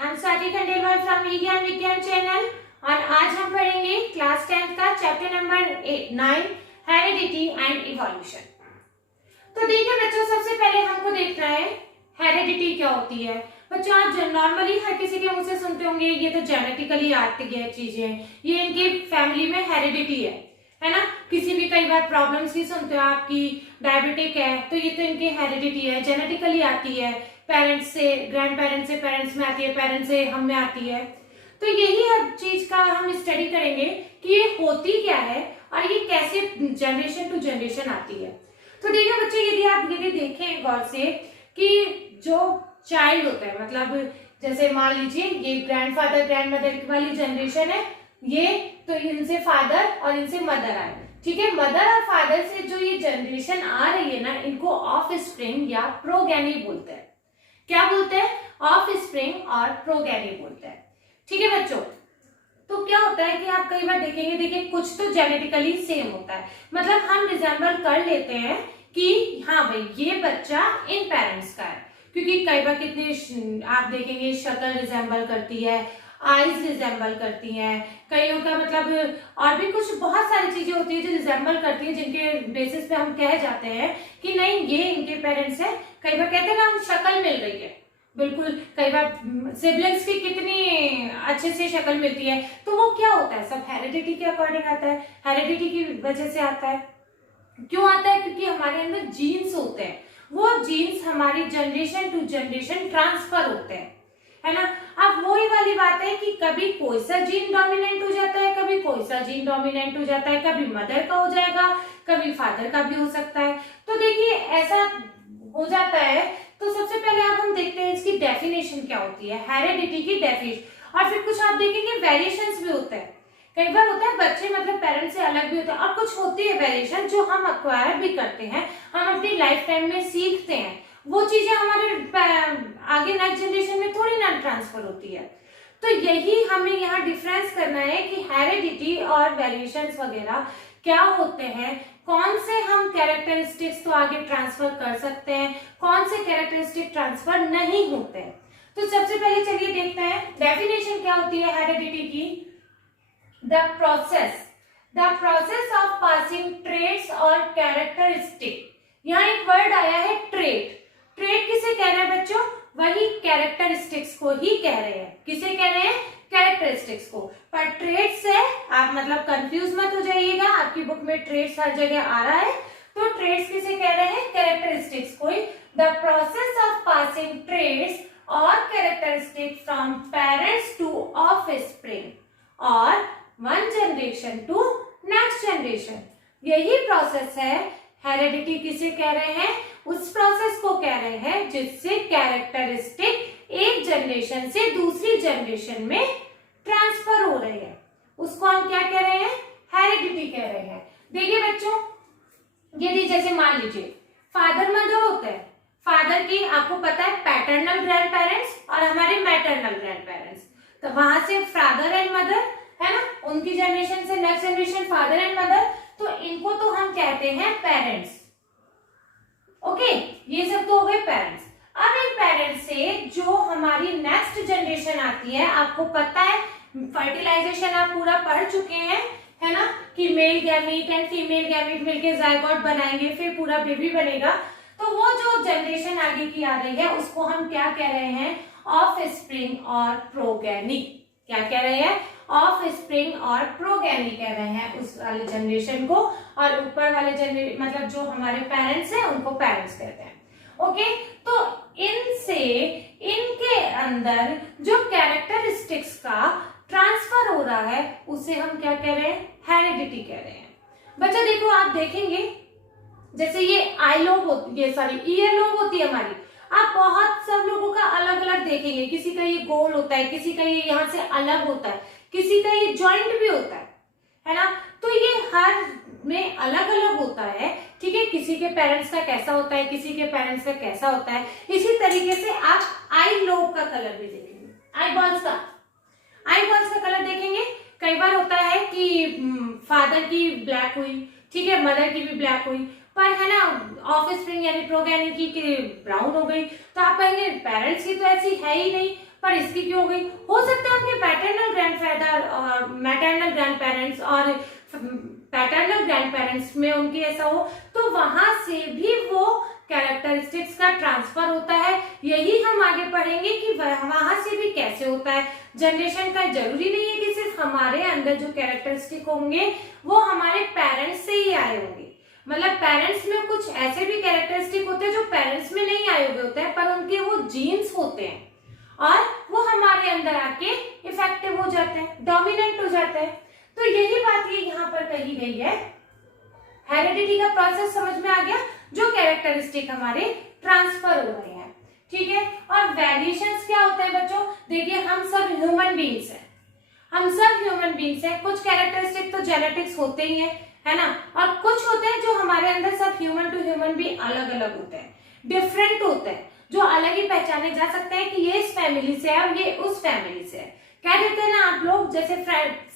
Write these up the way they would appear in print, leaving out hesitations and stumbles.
I am Swati Khandelwal from विज्ञान विज्ञान channel और आज हम पढ़ेंगे क्लास 10 का chapter number 9 heredity and evolution. तो देखिए बच्चों, सबसे पहले हमको देखना है हेरिडिटी क्या होती है। बच्चों, आप नॉर्मली हर किसी के मुंह से सुनते होंगे ये तो जेनेटिकली आती है चीजें, ये इनकी फैमिली में हेरिडिटी है ना। किसी भी कई बार प्रॉब्लम्स भी सुनते हो, आपकी डायबिटिक है तो ये तो इनकी हेरिडिटी है, जेनेटिकली आती है, पेरेंट्स से, ग्रैंड पेरेंट्स से पेरेंट्स में आती है, पेरेंट्स से हम में आती है। तो यही हर चीज का हम स्टडी करेंगे कि ये होती क्या है और ये कैसे जनरेशन टू जनरेशन आती है। तो देखिए बच्चे, यदि देखें गौर से कि जो चाइल्ड होता है, मतलब जैसे मान लीजिए ये ग्रैंडफादर ग्रैंडमदर वाली जनरेशन है, ये तो इनसे फादर और इनसे मदर आए, ठीक है। मदर और फादर से जो ये जनरेशन आ रही है ना, इनको ऑफ स्प्रिंग या प्रोगेनी बोलते हैं। क्या बोलते हैं? ऑफ स्प्रिंग और प्रोगेनी बोलते हैं, ठीक है बच्चों। तो क्या होता है कि आप कई बार देखेंगे, देखिए कुछ तो जेनेटिकली सेम होता है, मतलब हम रिजेंबल कर लेते हैं कि हाँ भाई ये बच्चा इन पेरेंट्स का है, क्योंकि कई बार कितने आप देखेंगे शक्ल रिजेंबल करती है, आईज रिजेंबल करती हैं, कईयों का मतलब और भी कुछ बहुत सारी चीजें होती है जो रिजेंबल करती है, जिनके बेसिस पे हम कह जाते हैं कि नहीं ये इनके पेरेंट्स है। कई बार कहते हैं ना हम शक्ल मिल रही है, बिल्कुल। कई बार सिबलिंग्स की कितनी अच्छे से शक्ल मिलती है, तो वो क्या होता है, सब हेरिडिटी के अकॉर्डिंग आता है, हेरिडिटी की वजह से आता है। क्यों आता है? क्योंकि हमारे अंदर जीन्स होते हैं, वो जीन्स हमारी जनरेशन टू जनरेशन ट्रांसफर होते हैं, है ना। अब वही वाली बात है कि कभी कोई सा जीन डोमिनेंट हो जाता है, कभी कोई सा जीन डोमिनेंट हो जाता है, कभी मदर का हो जाएगा, कभी फादर का भी हो सकता है। तो देखिए ऐसा हो जाता है। तो सबसे पहले अब हम देखते हैं इसकी डेफिनेशन क्या होती है, हेरिडिटी की डेफिनेशन। और फिर कुछ आप देखेंगे वेरिएशंस भी होते हैं, कई बार होता है बच्चे मतलब पेरेंट्स से अलग भी होते हैं, और कुछ होती है वेरिएशन जो हम अक्वायर भी करते हैं, हम अपनी लाइफ टाइम में सीखते हैं, वो चीजें हमारे आगे नेक्स्ट जनरेशन में थोड़ी ना ट्रांसफर होती है। तो यही हमें यहाँ डिफरेंस करना है कि हेरिडिटी और वेरिएशंस वगैरह क्या होते हैं, कौन से हम कैरेक्टरिस्टिक्स तो आगे ट्रांसफर कर सकते हैं, कौन से कैरेक्टरिस्टिक ट्रांसफर नहीं होते हैं। तो सबसे पहले चलिए देखते हैं डेफिनेशन क्या होती है हेरिडिटी की। The process of passing traits और कैरेक्टरिस्टिक। यहाँ एक वर्ड आया है ट्रेट। ट्रेट किसे कह रहे हैं बच्चों? वही कैरेक्टरिस्टिक्स को ही कह रहे हैं। किसे कह रहे हैं? कैरेक्टरिस्टिक्स को। पर ट्रेट्स है, आप मतलब कंफ्यूज मत हो जाइएगा, आपकी बुक में ट्रेट्स हर जगह आ रहा है। तो ट्रेट्स किसे कह रहे हैं? कैरेक्टरिस्टिक्स को ही। The process of passing traits और characteristic from parents to offspring और one generation to next generation, यही प्रोसेस है। हेरिडिटी किसे कह रहे हैं? उस प्रोसेस को कह रहे हैं जिससे कैरेक्टरिस्टिक एक जनरेशन से दूसरी जनरेशन में ट्रांसफर हो रहे हैं, उसको हम क्या कह रहे हैं? हेरिडिटी कह रहे हैं। देखिए बच्चों, यदि जैसे मान लीजिए फादर मदर होते हैं, फादर की आपको पता है पैटर्नल ग्रैंड पेरेंट्स और हमारे मैटरनल ग्रैंड पेरेंट्स, तो वहां से फादर एंड मदर है ना, उनकी जनरेशन से next generation father and mother, तो इनको तो हम कहते हैं पेरेंट्स। ओके, ये सब तो हो गए पेरेंट्स। अब इन पेरेंट्स से जो हमारी नेक्स्ट जनरेशन आती है, आपको पता है फर्टिलाइजेशन आप पूरा पढ़ चुके हैं, है ना, कि male gamete and female gamete मिलके जायगोट बनाएंगे, फिर पूरा बेबी बनेगा। तो वो जो जनरेशन आगे की आ रही है उसको हम क्या कह रहे हैं? ऑफस्प्रिंग और प्रोगेनी। क्या कह रहे हैं? ऑफ स्प्रिंग और प्रोगेनी कह रहे हैं उस वाले जनरेशन को, और ऊपर वाले जनरेशन मतलब जो हमारे पेरेंट्स हैं उनको पेरेंट्स कहते हैं। ओके, तो इनसे इनके अंदर जो कैरेक्टरिस्टिक्स का ट्रांसफर हो रहा है उसे हम क्या कह रहे हैं? हेरिडिटी कह रहे हैं। बच्चा देखो, आप देखेंगे जैसे ये आई लोब होती है, सॉरी ईयर लोब होती है हमारी, आप बहुत सब लोगों का अलग अलग देखेंगे, किसी का ये गोल होता है, किसी का ये यहाँ से अलग होता है, किसी का ये जॉइंट भी होता है ना। तो ये हर में अलग अलग होता है, ठीक है। किसी के पेरेंट्स का कैसा होता है, किसी के पेरेंट्स का कैसा होता है। इसी तरीके से आप आई लोब का कलर भी देखेंगे, आई बॉल्स का कलर देखेंगे। कई बार होता है कि फादर की ब्लैक हुई, ठीक है, मदर की भी ब्लैक हुई, पर है ना ऑफ स्प्रिंग यानी प्रोगेनी की ब्राउन हो गई, तो आप कहेंगे पेरेंट्स की तो ऐसी है ही नहीं, पर इसकी क्यों हो गई? हो सकता है उनके पैटर्नल ग्रैंडफादर और मैटरनल ग्रैंड पेरेंट्स और पैटर्नल ग्रैंड पेरेंट्स में उनके ऐसा हो, तो वहां से भी वो कैरेक्टरिस्टिक्स का ट्रांसफर होता है। यही हम आगे पढ़ेंगे कि वहां से भी कैसे होता है। जनरेशन का जरूरी नहीं है कि सिर्फ हमारे अंदर जो कैरेक्टरिस्टिक होंगे वो हमारे पेरेंट्स से ही आए होंगे। मतलब पेरेंट्स में कुछ ऐसे भी कैरेक्टरिस्टिक होते हैं जो पेरेंट्स में नहीं आए हुए होते हैं, पर उनके वो जीन्स होते हैं और वो हमारे अंदर आके इफेक्टिव हो जाते हैं, डोमिनेंट हो जाते हैं। तो यही बात ये यहाँ पर कही गई है। हेरिडिटी का प्रोसेस समझ में आ गया, जो कैरेक्टरिस्टिक हमारे ट्रांसफर हो रहे हैं, ठीक है। और वेरिएशंस क्या होते हैं बच्चों? देखिए हम सब ह्यूमन बीइंग्स हैं, हम सब ह्यूमन बीइंग्स हैं। कुछ कैरेक्टरिस्टिक तो जेनेटिक्स होते ही है ना, और कुछ होते हैं जो हमारे अंदर सब ह्यूमन टू ह्यूमन भी अलग अलग होते हैं, डिफरेंट होते हैं, जो अलग ही पहचाने जा सकते हैं कि ये इस फैमिली से है और ये उस फैमिली से है। कह देते हैं ना आप लोग, जैसे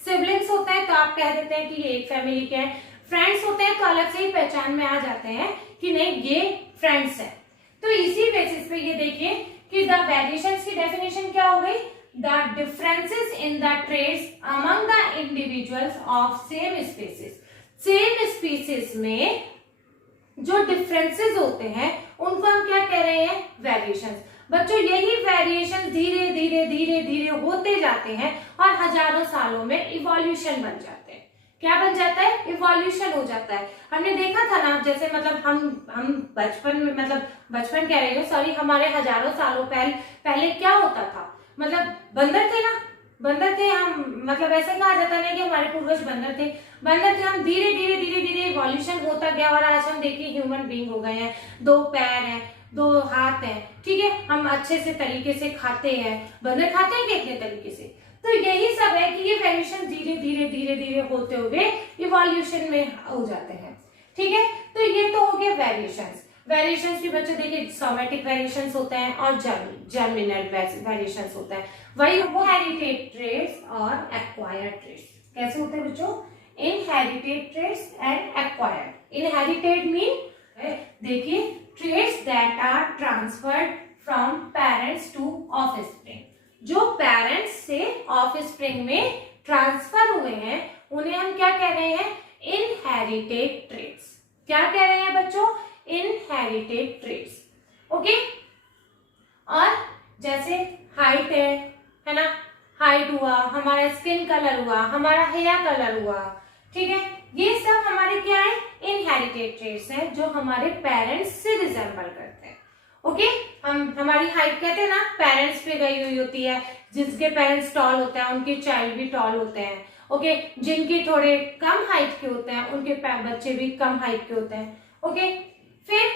सिबलिंग्स होते हैं तो आप कह देते हैं कि ये एक फैमिली के हैं, फ्रेंड्स होते हैं तो अलग से ही पहचान में आ जाते हैं कि नहीं ये फ्रेंड्स है। तो इसी बेसिस पे ये देखिए कि द वेरिएशंस की डेफिनेशन क्या हो गई? The differences in the traits among the individuals of same species. Same species में जो डिफरेंसेस होते हैं उनको हम क्या कह रहे हैं? वेरिएशंस। बच्चों यही वेरिएशंस धीरे धीरे धीरे धीरे होते जाते हैं और हजारों सालों में इवोल्यूशन बन जाते हैं। क्या बन जाता है? इवोल्यूशन हो जाता है। हमने देखा था ना, जैसे मतलब हम बचपन में, मतलब बचपन कह रही हूँ सॉरी, हमारे हजारों सालों पहले क्या होता था? मतलब बंदर थे ना, बंदर थे हम, मतलब ऐसे कहा जाता नहीं कि हमारे पूर्वज बंदर थे, बंदर थे हम। धीरे धीरे धीरे धीरे इवोल्यूशन होता गया और आज हम देखिए ह्यूमन बीइंग हो गए हैं, 2 पैर हैं, 2 हाथ हैं, ठीक है, हम अच्छे से तरीके से खाते हैं। बंदर खाते हैं कितने तरीके से? तो यही सब है कि ये वेरिएशन धीरे धीरे धीरे धीरे होते हुए इवोल्यूशन में हो जाते हैं, ठीक है। तो ये तो हो गया वेरिएशंस। वेरिएशंस भी बच्चे देखिए सोमैटिक वेरिएशंस होते हैं और जर्मिनल वेरिएशंस होता है। वही इनहेरिटेड ट्रेट्स और एक्वायर्ड ट्रेट्स कैसे होते हैं बच्चों? Inherited traits and acquired. Inherited mean देखिए traits that are transferred from parents to offspring. जो पेरेंट्स से ऑफस्प्रिंग में ट्रांसफर हुए हैं उन्हें हम क्या कह रहे हैं? Inherited traits. क्या कह रहे हैं बच्चों? Inherited traits, okay. और जैसे हाइट है ना, हाइट हुआ, हमारा स्किन कलर हुआ, हमारा हेयर कलर हुआ, ठीक है, ये सब हमारे क्या है? इनहेरिटेड ट्रेट्स हैं जो हमारे पेरेंट्स से रिजेंबल करते हैं, ओके। हमारी हाइट कहते हैं ना पेरेंट्स पे गई हुई होती है। जिसके पेरेंट्स टॉल होते हैं उनके चाइल्ड भी टॉल होते हैं, ओके। जिनके थोड़े कम हाइट के होते हैं उनके बच्चे भी कम हाइट के होते हैं, ओके। फिर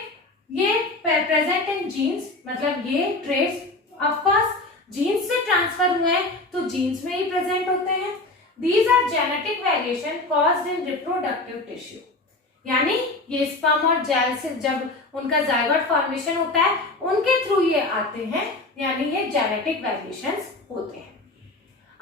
ये प्रेजेंट इन जीन्स, मतलब ये ट्रेट्स ऑफ कोर्स जीन्स से ट्रांसफर हुए हैं तो जीन्स में ही प्रेजेंट होते हैं। These are genetic variation caused in reproductive tissue. यानी ये स्पर्म और जेल से जब उनका जायगोट फॉर्मेशन होता है उनके थ्रू ये आते हैं, यानी ये जेनेटिक वेरिएशंस होते हैं।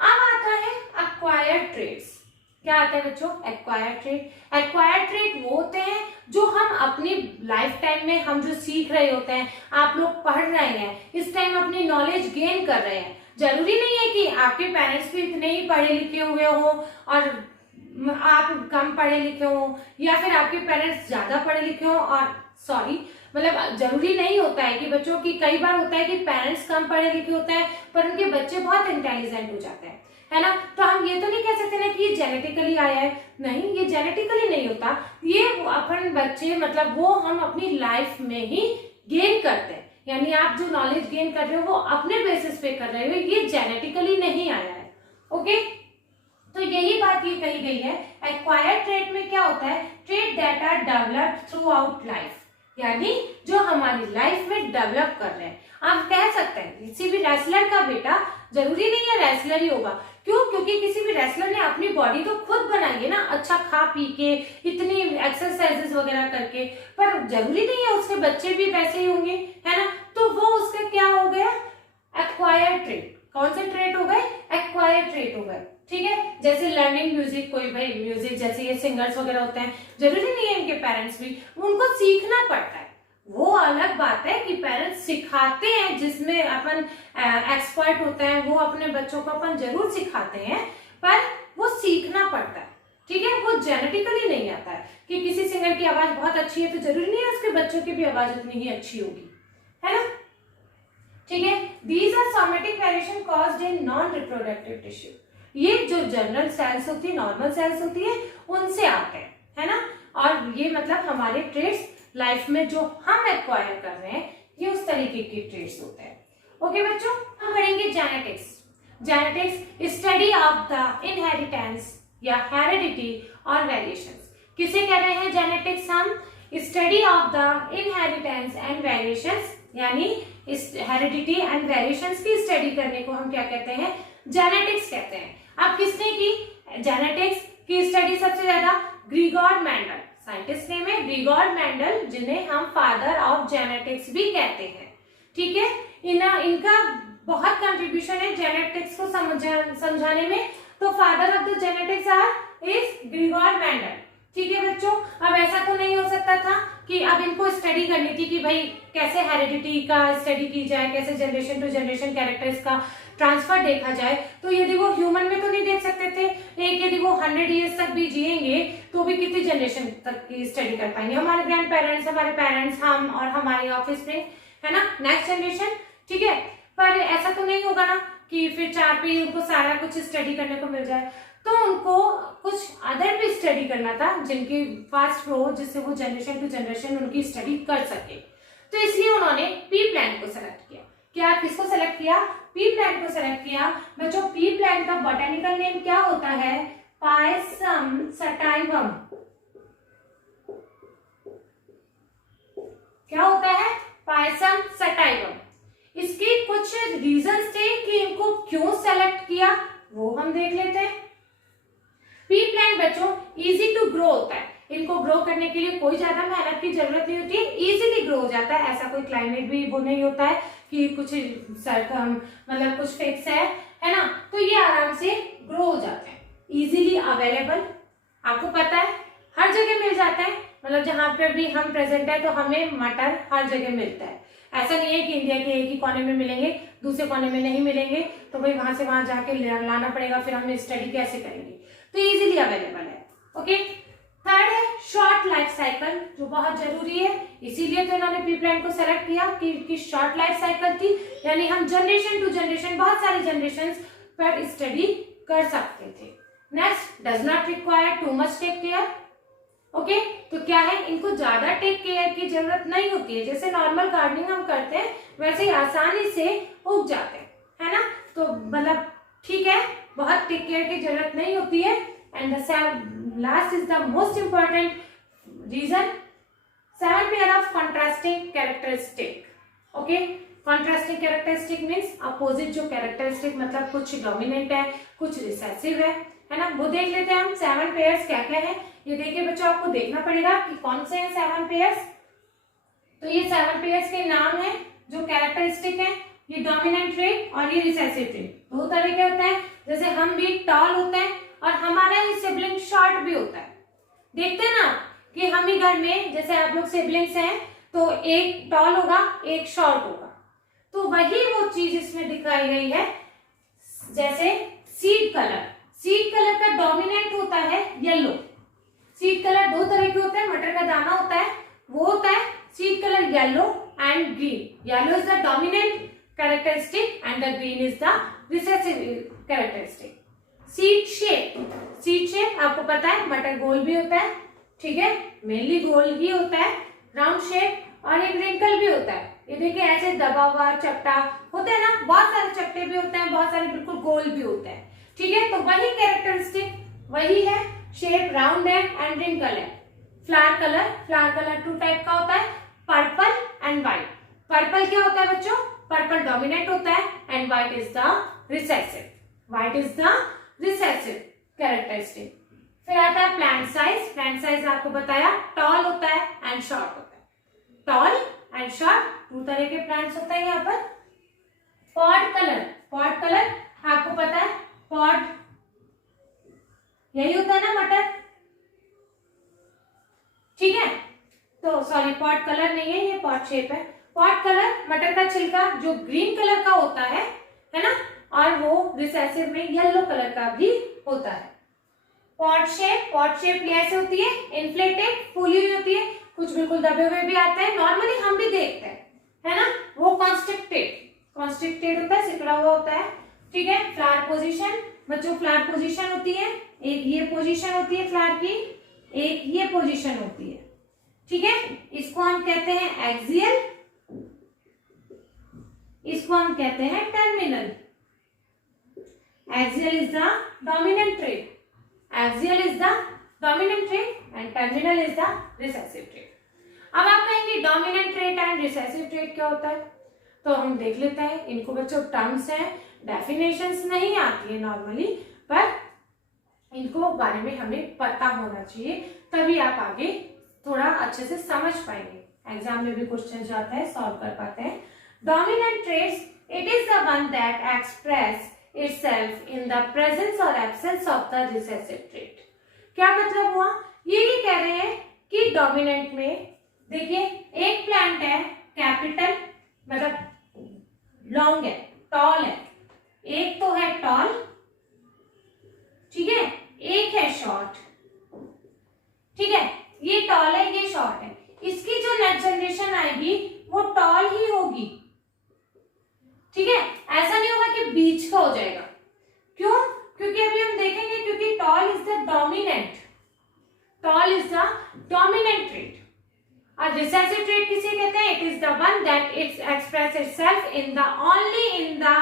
अब आता है एक्वायर्ड ट्रेट्स। क्या आता है बच्चों? Acquired trait. एक्वायर्ड ट्रेट वो होते हैं जो हम अपनी लाइफ टाइम में हम जो सीख रहे होते हैं, आप लोग पढ़ रहे हैं, इस टाइम अपनी नॉलेज गेन कर रहे हैं। जरूरी नहीं है कि आपके पेरेंट्स भी इतने ही पढ़े लिखे हुए हो और आप कम पढ़े लिखे हो, या फिर आपके पेरेंट्स ज्यादा पढ़े लिखे हो और सॉरी मतलब जरूरी नहीं होता है कि बच्चों की, कई बार होता है कि पेरेंट्स कम पढ़े लिखे होते हैं पर उनके बच्चे बहुत इंटेलिजेंट हो जाते हैं, है ना। तो हम ये तो नहीं कह सकते ना कि ये जेनेटिकली आया है, नहीं, ये जेनेटिकली नहीं होता। ये अपन बच्चे मतलब वो हम अपनी लाइफ में ही गेन करते हैं, यानी आप जो नॉलेज गेन कर रहे हो वो अपने बेसिस पे कर रहे हो, ये जेनेटिकली नहीं आया है, ओके। तो यही बात ये कही गई है। एक्वायर्ड ट्रेट में क्या होता है? Trait that are developed throughout life, यानी जो हमारी लाइफ में डेवलप कर रहे हैं। आप कह सकते हैं किसी भी रेसलर का बेटा जरूरी नहीं है रेसलर ही होगा, क्यों? क्योंकि किसी भी रेसलर ने अपनी बॉडी तो खुद बनाई है ना, अच्छा खा पी के, इतनी एक्सरसाइजेस वगैरह करके, पर जरूरी नहीं है उसके बच्चे भी वैसे ही होंगे, है ना। तो वो उसका क्या हो गया? Acquired trait. कौन से ट्रेट हो गए? एक्वायर्ड ट्रेट हो गए, ठीक है। जैसे लर्निंग म्यूजिक, कोई भाई म्यूजिक जैसे ये सिंगर्स वगैरह होते हैं, जरूरी नहीं है इनके पेरेंट्स भी, उनको सीखना पड़ता है, वो अलग बात है कि पेरेंट्स सिखाते हैं, जिसमें अपन एक्सपर्ट होते हैं, वो अपने बच्चों को अपन जरूर सिखाते हैं, पर वो सीखना पड़ता है, ठीक है। वो जेनेटिकली नहीं आता है कि किसी सिंगर की आवाज बहुत अच्छी है तो जरूरी नहीं है उसके बच्चों की भी आवाज उतनी ही अच्छी होगी, है ना, ठीक है। These are somatic variation caused in non reproductive tissue. ये जो जनरल सेल्स होती है, नॉर्मल सेल्स होती है, उनसे आते हैं, है ना। और ये मतलब हमारे ट्रेड्स लाइफ में जो हम एक्वायर कर रहे हैं, ये उस तरीके के ट्रेड्स होते हैं। ओके बच्चों, हम पढ़ेंगे genetics. Genetics study of the inheritance या हेरिडिटी और वेरिएशंस। किसे कह रहे हैं जेनेटिक्स हम? Study of the inheritance and variations, यानी इस हेरिडिटी एंड वेरिएशंस की स्टडी करने को हम क्या कहते हैं? जेनेटिक्स कहते हैं। अब किसने की जेनेटिक्स की स्टडी सबसे ज्यादा? ग्रीगोर मेंडल, साइंटिस्ट नेम है ग्रीगोर मेंडल, जिन्हें हम फादर ऑफ जेनेटिक्स भी कहते हैं, ठीक है। इनका बहुत कंट्रीब्यूशन है जेनेटिक्स को समझाने में। तो father of the genetics are is Gregor Mendel, ठीक है बच्चों। अब ऐसा तो नहीं हो सकता था कि अब इनको स्टडी करनी थी कि भाई कैसे हेरिडिटी का स्टडी की जाए, कैसे जनरेशन टू जनरेशन कैरेक्टर्स का ट्रांसफर देखा जाए। तो यदि वो ह्यूमन में तो नहीं देख सकते थे, एक यदि वो 100 ईयर्स तक भी जिएंगे तो भी कितनी जनरेशन तक की स्टडी कर पाएंगे? हमारे ग्रैंड पेरेंट्स, हमारे पेरेंट्स, हम और हमारे ऑफिस में, है ना, नेक्स्ट जनरेशन, ठीक है। पर ऐसा तो नहीं होगा ना कि फिर 4 पे ही उनको सारा कुछ स्टडी करने को मिल जाए। तो उनको कुछ अदर भी स्टडी करना था जिनकी फास्ट फ्लो, जिससे वो जनरेशन टू जनरेशन उनकी स्टडी कर सके। तो इसलिए उन्होंने पी प्लांट को सेलेक्ट किया। क्या किसको सेलेक्ट किया? पी प्लांट को सेलेक्ट किया। बच्चों, पी प्लांट का बॉटेनिकल नेम क्या होता है? पायसम सटाइवम। क्या होता है? पायसम सटाइवम। इसके कुछ रीजंस थे कि इनको क्यों सेलेक्ट किया, वो हम देख लेते हैं। पी प्लांट बच्चों इजी टू ग्रो होता है। इनको ग्रो करने के लिए कोई ज्यादा मेहनत की जरूरत नहीं होती है, इजीली ग्रो हो जाता है। ऐसा कोई क्लाइमेट भी वो नहीं होता है कि कुछ मतलब कुछ फिक्स है ना। तो ये आराम से ग्रो हो जाते हैं, इजीली अवेलेबल। आपको पता है हर जगह मिल जाता है, मतलब जहां पर भी हम प्रेजेंट है तो हमें मटर हर जगह मिलता है। ऐसा नहीं है कि इंडिया के एक ही कोने में मिलेंगे, दूसरे कोने में नहीं मिलेंगे, तो भाई वहां से वहां जाके लाना पड़ेगा, फिर हम स्टडी कैसे करेंगे? तो इजीली अवेलेबल है। ओके, थर्ड है शॉर्ट लाइफ साइकिल, जो बहुत जरूरी है। इसीलिए तो इन्होंने पी प्लांट को सेलेक्ट किया कि शॉर्ट लाइफ साइकिल थी, यानी हम जनरेशन टू जनरेशन, बहुत सारी जनरेशन पर स्टडी कर सकते थे। Next, does not require too much take care. Okay, तो क्या है, इनको ज्यादा टेक केयर की जरूरत नहीं होती है। जैसे नॉर्मल गार्डनिंग हम करते हैं वैसे ही आसानी से उग जाते हैं, है ना। तो मतलब ठीक है, बहुत टेक केयर की जरूरत नहीं होती है। And the last is the most important reason, 7 pair of contrasting characteristic. Okay, contrasting characteristic means opposite जो कैरेक्टरिस्टिक, मतलब कुछ डोमिनेंट है, कुछ रिसेसिव है ना। वो देख लेते हैं हम 7 पेयर्स क्या क्या है। ये देखिए बच्चों, आपको देखना पड़ेगा कि कौन से हैं 7 पेयर्स। तो ये 7 पेयर्स के नाम है जो कैरेक्टरिस्टिक है, ये डोमिनेंट ट्रेट और ये रिसेसिव ट्रेट। 2 तरह के होते हैं, जैसे हम भी टॉल होते हैं और हमारा ही सिबलिंग शॉर्ट भी होता है। देखते हैं ना कि हम ही घर में, जैसे आप लोग सिबलिंग्स हैं तो एक टॉल होगा एक शॉर्ट होगा, तो वही वो चीज इसमें दिखाई गई है। जैसे सीड कलर, सीड कलर का डोमिनेंट होता है येलो। सीड कलर 2 तरह के होते हैं, मटर का दाना होता है वो होता है seed colour yellow and green. Yellow is the dominant characteristic and the green is the recessive characteristic. Seed shape, seed shape आपको पता है मटर गोल भी होता है, ठीक है, मेनली गोल ही होता है, राउंड शेप, और एक रिंकल भी होता है। ये देखिए ऐसे दबा हुआ चपटा होता है ना, बहुत सारे चपटे भी होते हैं, बहुत सारे बिल्कुल गोल भी होते हैं, ठीक है। तो वही कैरेक्टरिस्टिक वही है, शेप राउंड है एंड रिंकल है। फ्लावर कलर 2 टाइप का होता है, पर्पल एंड व्हाइट। पर्पल क्या होता है बच्चों? पर्पल डोमिनेंट होता है and white is the recessive, white is the recessive characteristic. फिर आता है प्लांट साइज। प्लांट साइज आपको बताया टॉल होता है एंड शॉर्ट होता है, टॉल एंड शॉर्ट 2 तरह के प्लांट्स होता है यहाँ पर। पॉड कलर, पॉड कलर आपको पता है, पॉड यही होता है ना मटर, ठीक है। तो सॉरी, पॉड कलर नहीं है, ये पॉट शेप है। पॉट कलर मटर का छिलका जो ग्रीन कलर का होता है ना, और वो रिसेसिव में येलो कलर का भी होता है। पॉट शेप कैसे होती है? इन्फ्लेटेड, फूली हुई होती है, कुछ बिल्कुल दबे हुए भी आते हैं, नॉर्मली हम भी देखते हैं, है ना। वो कॉन्स्ट्रिक्टेड होता है, सिकुड़ा हुआ होता है, ठीक है। फ्लावर पोजीशन, बच्चों फ्लावर पोजीशन होती है, एक ये पोजीशन होती है फ्लावर की, एक ये पोजीशन होती है, ठीक है। इसको हम कहते हैं एक्सियल, इसको हम कहते हैं terminal. Axial is the dominant trait, axial is the dominant trait and terminal is the recessive trait. अब आप कहेंगे dominant trait and recessive trait क्या होता है, तो हम देख लेते हैं इनको बच्चों। टर्म्स हैं, डेफिनेशंस नहीं आती है नॉर्मली, पर इनको बारे में हमें पता होना चाहिए, तभी आप आगे थोड़ा अच्छे से समझ पाएंगे, एग्जाम में भी क्वेश्चन जाता है, सॉल्व कर पाते हैं। Dominant traits, it is the one that express itself in the presence or absence of the recessive trait। क्या मतलब हुआ? ये कह रहे हैं कि डोमिनेंट में देखिए एक प्लांट है कैपिटल, मतलब लॉन्ग है, टॉल है, एक तो है टॉल, ठीक है, एक है शॉर्ट, ठीक है। ये टॉल है, ये शॉर्ट है, इसकी जो नेक्स्ट जनरेशन आएगी वो टॉल ही होगी, ठीक है। ऐसा नहीं होगा कि बीच का हो जाएगा, क्यों? क्योंकि अभी हम देखेंगे, क्योंकि tall is the dominant, tall is the dominant trait. और रिसेसिव ट्रेट किसे कहते हैं? It is the one that it's express itself in the only in the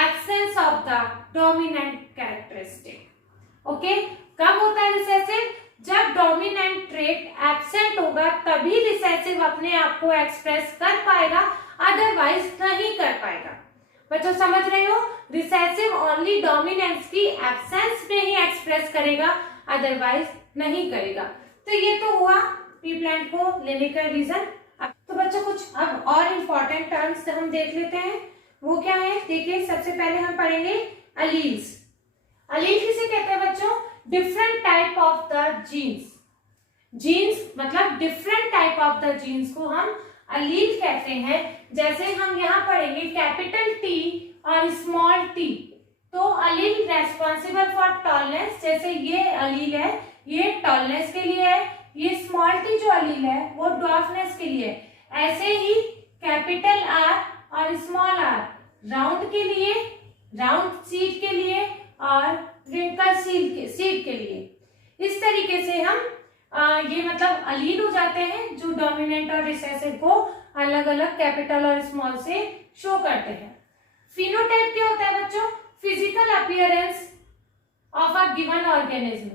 absence of the dominant characteristic. Okay, कब होता है रिसेसिव? जब dominant trait absent होगा तभी रिसेसिव अपने आप को एक्सप्रेस कर पाएगा, अदरवाइज नहीं कर पाएगा। बच्चों समझ रहे हो? रिसेसिव ओनली डोमिनेंस की एब्सेंस में ही एक्सप्रेस करेगा, अदरवाइज नहीं करेगा। तो ये तो हुआ पी प्लांट को लेने का रीजन। तो बच्चों कुछ अब और इम्पोर्टेंट टर्म्स हम देख लेते हैं, वो क्या है? देखिए सबसे पहले हम पढ़ेंगे अलील्स। अलील किसे कहते हैं बच्चों? Different type of the genes. Genes मतलब different type of the genes को हम अलील कहते हैं। जैसे हम यहाँ पढ़ेंगे कैपिटल टी और स्मॉल टी, तो अलील रेस्पॉन्सिबल फॉर टॉलनेस, जैसे ये अलील है ये टॉलनेस के लिए है, ये स्मॉल टी जो अलील है वो ड्वार्फनेस के लिए है। ऐसे ही कैपिटल आर और स्मॉल आर राउंड के लिए, राउंड सीड के लिए, और रिंकल सीड के लिए। इस तरीके से हम ये मतलब अलील हो जाते हैं जो डोमिनेंट और रिसेसिव को अलग अलग कैपिटल और स्मॉल से शो करते हैं। फिनोटाइप क्या होता है बच्चों? Physical appearance of a given organism.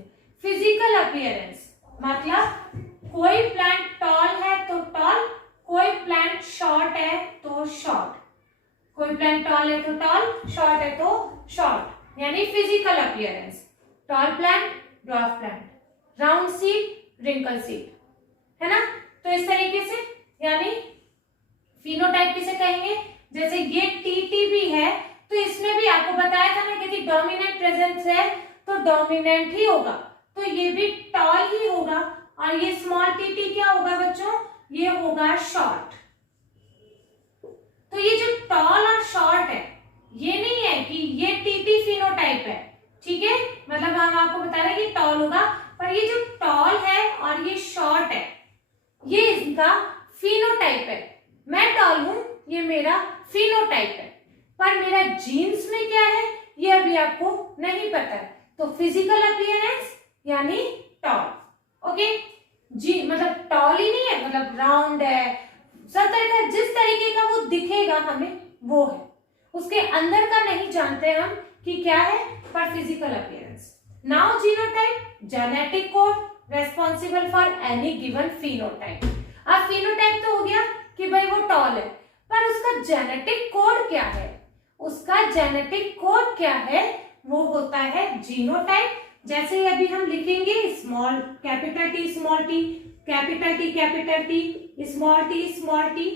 Physical appearance मतलब कोई प्लांट टॉल है तो टॉल, कोई प्लांट शॉर्ट है तो शॉर्ट, कोई प्लांट टॉल है तो टॉल, शॉर्ट है तो शॉर्ट, यानी physical appearance. Tall plant, dwarf plant, round seed, wrinkle seed, है ना। तो इस तरीके से यानी फिनोटाइप किसे कहेंगे? जैसे ये टी भी है तो इसमें भी आपको बताया था ना कि डोमिनेंट प्रेजेंस है तो डोमिनेंट ही होगा, तो ये भी टॉल ही होगा। और ये स्मॉल टी क्या होगा बच्चों? ये होगा शॉर्ट। तो ये जो टॉल और शॉर्ट है ये नहीं है कि ये टी फिनोटाइप है, ठीक है। मतलब हम आपको बता रहे हैं कि टॉल होगा, पर ये जो टॉल है और ये शॉर्ट है ये इसका फिनोटाइप है। मैं टॉल हूं, ये मेरा फिनोटाइप है, पर मेरा जीन्स में क्या है ये अभी आपको नहीं पता है। तो फिजिकल अपीयरेंस यानी टॉल, ओके। जी मतलब टॉल ही नहीं है, मतलब राउंड है, सब तरह का जिस तरीके का वो दिखेगा हमें वो है, उसके अंदर का नहीं जानते हम कि क्या है, पर physical appearance. Now genotype, genetic code responsible for any given phenotype. अब फिनोटाइप तो हो गया कि भाई वो टॉल है, पर उसका जेनेटिक कोड क्या है? उसका जेनेटिक कोड क्या है? वो होता है जीनोटाइप। जैसे अभी हम लिखेंगे small capital T small T, capital T capital T, small T,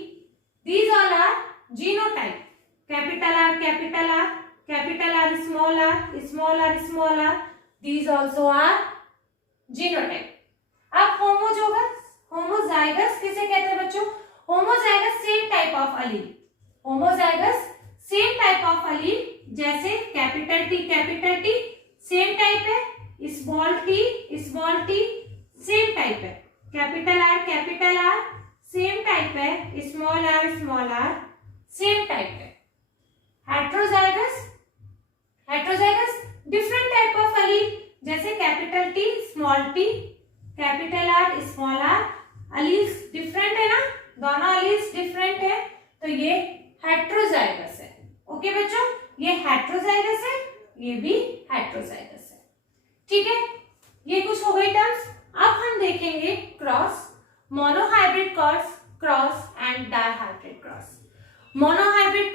these all are genotype. Capital R capital R, capital R small R, small R small R, these also are genotype. अब homozygous, homozygous किसे कहते हैं बच्चों? Homozygous same type of allele, homozygous same type of allele, जैसे capital T same type है, small T same type है, capital R same type है, small are same type है। Heterozygous different type of allele, जैसे capital T, capital R, small R, alleles different है ना, दोनों alleles different है, तो ये हेट्रोजाइगस है। ओके बच्चों, ये हेट्रोजाइगस है, ये भी हेट्रोजाइगस है। ठीक है, ये कुछ हो गई टर्म्स। अब हम देखेंगे cross, monohybrid cross and dihybrid cross. Monohybrid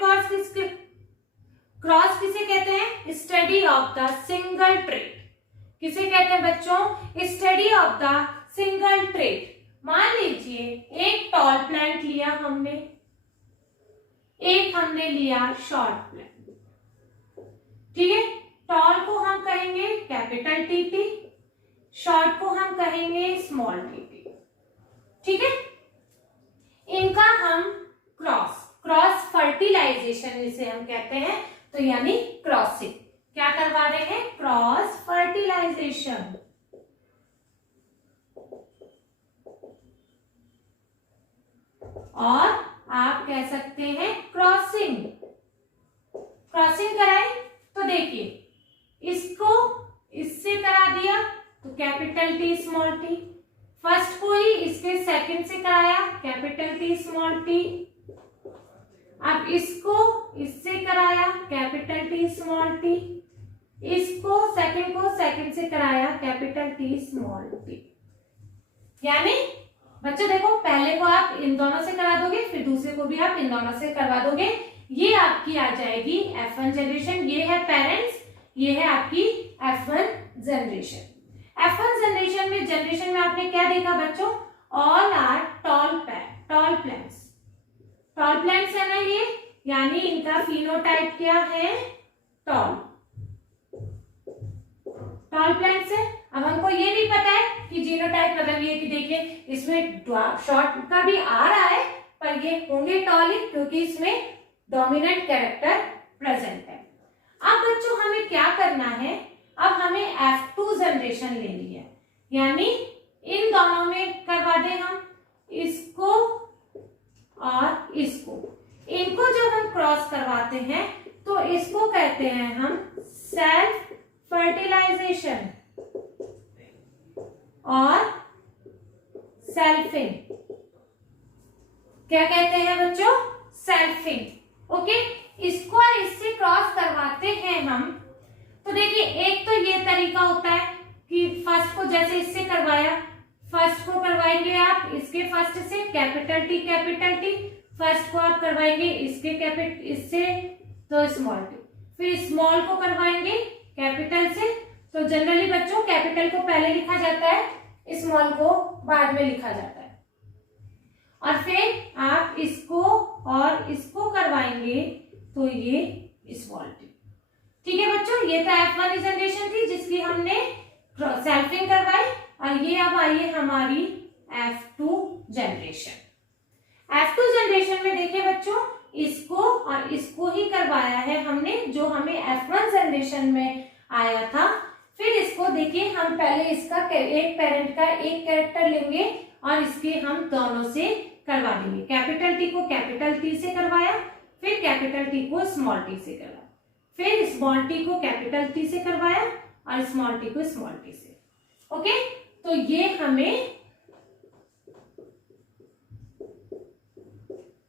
cross किसे कहते हैं? Study of the single trait. किसे कहते हैं बच्चों? Study of the single trait. मान लीजिए एक टॉल प्लांट लिया हमने, एक हमने लिया शॉर्ट प्लांट। ठीक है, टॉल को हम कहेंगे कैपिटल टी, शॉर्ट को हम कहेंगे स्मॉल टी। ठीक है, इनका हम क्रॉस फर्टिलाइजेशन जिसे हम कहते हैं, तो यानी क्रॉसिंग क्या करवा रहे हैं? Cross fertilization. और आप कह सकते हैं क्रॉसिंग कराए। तो देखिए, इसको इससे करा दिया तो capital T small T, first को ही इसके सेकंड से कराया कैपिटल टी स्मॉल टी, अब इसको इससे कराया कैपिटल टी स्मॉल टी, इसको सेकंड को सेकंड से कराया कैपिटल टी स्मॉल टी। यानी बच्चों देखो, पहले को आप इन दोनों से करा दोगे, फिर दूसरे को भी आप इन दोनों से करवा दोगे, ये आपकी आ जाएगी F1 जनरेशन। ये है पेरेंट्स, ये है आपकी F1 जनरेशन। F1 जनरेशन में आपने क्या देखा बच्चों? ऑल आर टॉल प्लांट्स है ना ये, यानी इनका फिनोटाइप क्या है? टॉल प्लांट्स है। अब हमको ये भी पता है कि जीनोटाइप मतलब ये कि देखिए इसमें शॉर्ट का भी आ रहा है, पर ये होंगे टॉल ही, क्योंकि इसमें डोमिनेंट कैरेक्टर प्रेजेंट है। अब बच्चों हमें क्या करना है? अब हमें F2 जनरेशन लेनी है, यानी इन दोनों में करवा दें हम, इसको और इसको। इनको जब हम क्रॉस करवाते हैं तो इसको कहते हैं हम सेल्फ फर्टिलाइजेशन और सेल्फिंग। क्या कहते हैं बच्चों? सेल्फिंग। ओके, इसको और इससे क्रॉस करवाते हैं हम, तो देखिए एक तो ये तरीका होता है कि फर्स्ट को जैसे इससे करवाया, फर्स्ट को करवाएंगे आप इसके फर्स्ट से कैपिटल टी, फर्स्ट को आप करवाएंगे इससे तो स्मॉल टी, फिर स्मॉल को करवाएंगे कैपिटल से। तो जनरली बच्चों कैपिटल को पहले लिखा जाता है, स्मॉल को बाद में लिखा जाता है, और फिर आप इसको और इसको करवाएंगे तो ये स्मॉल टी। ठीक है बच्चों, ये तो F1 जनरेशन थी जिसकी हमने सेल्फिंग करवाई, और ये अब आई है हमारी F2 जनरेशन। F2 जनरेशन में देखिए बच्चों, इसको और इसको ही करवाया है हमने जो हमें F1 जनरेशन में आया था। फिर इसको देखिए, हम पहले इसका एक पेरेंट का एक कैरेक्टर लेंगे और इसके हम दोनों से करवा देंगे। कैपिटल टी को कैपिटल टी से करवाया, फिर कैपिटल टी को स्मॉल टी से करवाया, फिर स्मॉल टी को कैपिटल टी से करवाया और स्मॉल टी को स्मॉल टी से। ओके, तो ये हमें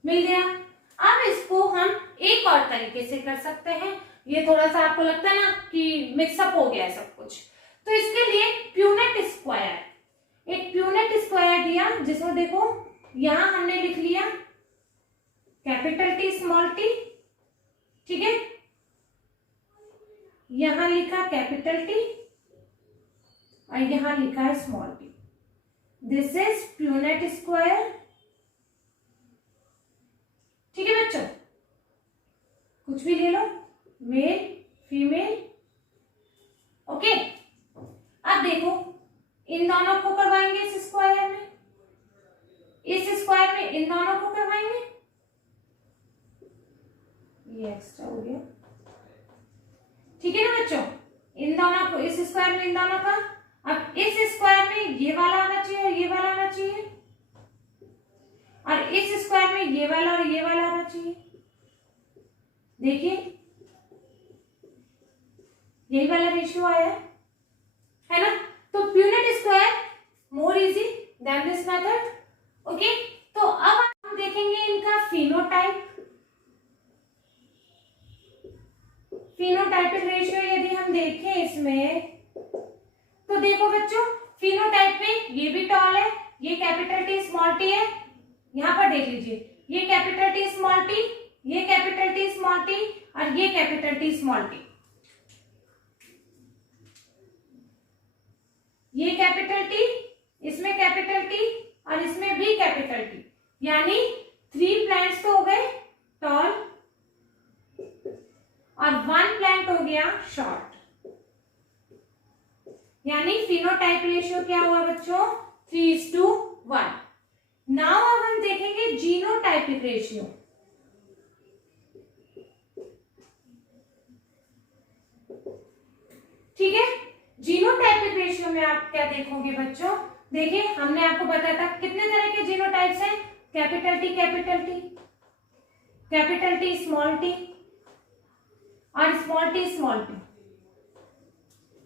मिल गया। अब इसको हम एक और तरीके से कर सकते हैं। ये थोड़ा सा आपको लगता है ना कि मिक्सअप हो गया है सब कुछ, तो इसके लिए प्यूनेट स्क्वायर दिया, जिसमें देखो यहां हमने लिख लिया कैपिटल टी स्मॉल टी, ठीक है, यहां लिखा कैपिटल टी और यहां लिखा है small T. This is Punnett square. ठीक है बच्चों, कुछ भी ले लो, मेल फीमेल। ओके, अब देखो इन दोनों को करवाएंगे इस स्क्वायर में, इस स्क्वायर में इन दोनों को करवाएंगे, ये एक्स्ट्रा हो गया, ठीक है ना बच्चों। इन दोनों को, इस स्क्वायर में इन दोनों का, अब इस स्क्वायर में ये वाला आना चाहिए और ये वाला आना चाहिए, और इस स्क्वायर में ये वाला और ये वाला आना चाहिए। देखिए यही वाला रेशियो आया है ना। तो Punnett square more easy than this method. Okay, तो अब हम देखेंगे इनका फिनोटाइप। फिनोटाइपिक रेशियो यदि हम देखें इसमें, तो देखो बच्चों, फिनोटाइप में ये भी टॉल है, ये कैपिटल टी स्मॉल टी है, यहां पर देख लीजिए, ये कैपिटल टी स्मॉल टी, ये कैपिटल टी स्मॉल टी और ये कैपिटल टी स्मॉल टी, ये कैपिटल टी, इसमें कैपिटल टी और इसमें भी कैपिटल टी, यानी 3 प्लांट्स तो हो गए टॉल और 1 प्लांट हो गया शॉर्ट, यानी फिनोटाइप रेशियो क्या हुआ बच्चों, 3:1। नाउ अब हम देखेंगे जीनोटाइपिक रेशियो। ठीक है, जीनोटाइपिक रेशियो में आप क्या देखोगे बच्चों, देखिए हमने आपको बताया था कितने तरह के जीनोटाइप्स हैं, capital T capital T, capital T small T और स्मॉल टी स्मॉल टी,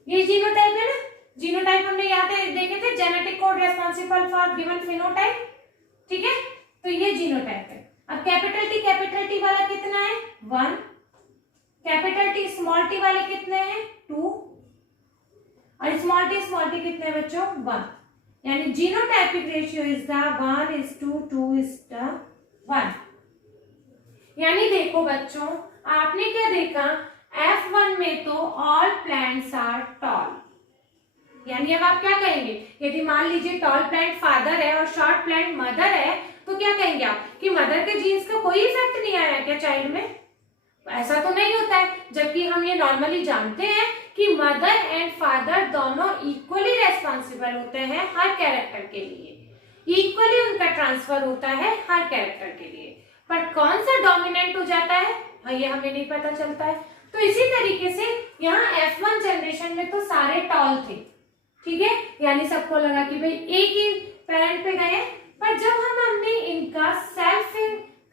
ये जीनोटाइप है ना। जीनोटाइप हमने यहाँ पे देखे थे, genetic code responsible for given phenotype, ठीक है, तो ये जीनोटाइप है। अब कैपिटल टी वाला कितना है, 1, कैपिटल टी स्मॉल टी वाले कितने हैं, 2 और स्मॉल टी कितने हैं बच्चों, 1, यानी जीनोटाइपिक रेशियो इज द 1:2:1। यानी देखो बच्चों, आपने क्या देखा, F1 में तो ऑल प्लांट्स आर टॉल, यानी अब आप क्या कहेंगे, यदि मान लीजिए टॉल प्लांट फादर है और शॉर्ट प्लांट मदर है, तो क्या कहेंगे आप कि मदर के जीन्स का कोई इफेक्ट नहीं आया क्या चाइल्ड में, ऐसा तो नहीं होता है, जबकि हम ये नॉर्मली जानते हैं कि मदर एंड फादर दोनों इक्वली रेस्पॉन्सिबल होते हैं हर कैरेक्टर के लिए, इक्वली उनका ट्रांसफर होता है हर कैरेक्टर के लिए, पर कौन सा डोमिनेंट हो जाता है ये हमें नहीं पता चलता है। तो इसी तरीके से यहाँ F1 जनरेशन में तो सारे टॉल थे, ठीक है, यानी सबको लगा कि भाई एक ही पेरेंट पे गए, पर जब हमने इनका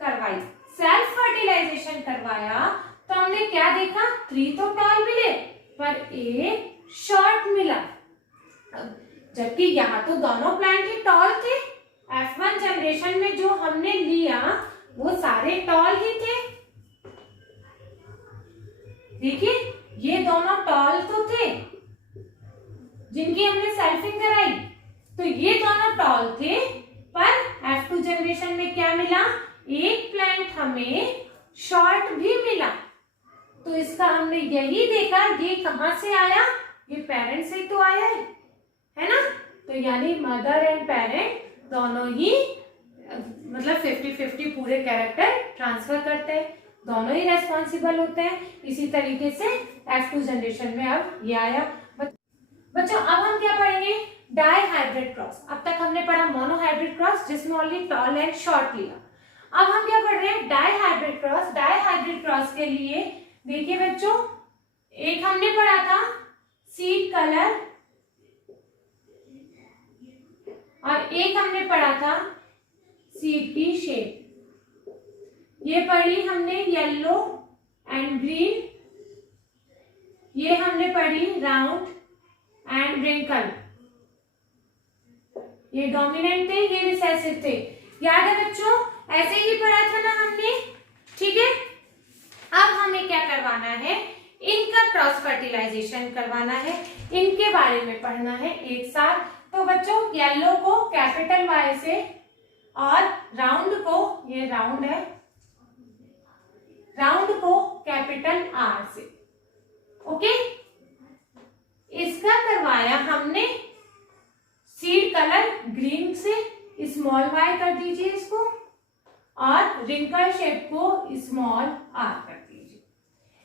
करवाई, सेल्फ फर्टिलाइजेशन करवाया, तो हमने क्या देखा, 3 तो टॉल मिले पर एक शॉर्ट मिला, जबकि यहाँ तो दोनों प्लांट ही टॉल थे। F1 जनरेशन में जो हमने लिया वो सारे टॉल ही थे, देखिए ये दोनों टॉल तो थे जिनकी हमने सेल्फिंग कराई, तो ये दोनों टॉल थे, पर F2 जनरेशन में क्या मिला, एक प्लांट हमें शॉर्ट भी मिला। तो इसका हमने यही देखा, ये कहां से आया, ये पेरेंट से तो आया है ना। तो यानी मदर एंड पेरेंट दोनों ही मतलब 50-50 पूरे कैरेक्टर ट्रांसफर करते हैं, दोनों ही रेस्पॉन्सिबल होते हैं। इसी तरीके से F2 जनरेशन में अब ये आया। बच्चों अब हम क्या पढ़ेंगे, डाई हाइब्रिड क्रॉस। अब तक हमने पढ़ा मोनो हाइब्रिड क्रॉस जिसमें ओनली टॉल एंड शॉर्ट लिया। अब हम क्या पढ़ रहे हैं, dihybrid cross. Dihybrid cross के लिए देखिए बच्चों, एक हमने पढ़ा था सीड कलर और एक हमने पढ़ा था सीड की शेप। ये पढ़ी हमने येलो एंड ग्रीन, ये हमने पढ़ी राउंड एंड रिंकल। ये डोमिनेंट थे, ये रिसेसिव थे, याद है बच्चों, ऐसे ही पढ़ा था ना हमने, ठीक है। अब हमें क्या करवाना है, इनका क्रॉस फर्टिलाइजेशन करवाना है, इनके बारे में पढ़ना है एक साथ। तो बच्चों येलो को कैपिटल Y से और राउंड को, ये राउंड है, राउंड को कैपिटल R से, ओके। इसका करवाया हमने सीड कलर ग्रीन से, स्मॉल y कर दीजिए इसको, और रिंकल शेप को स्मॉल r कर दीजिए।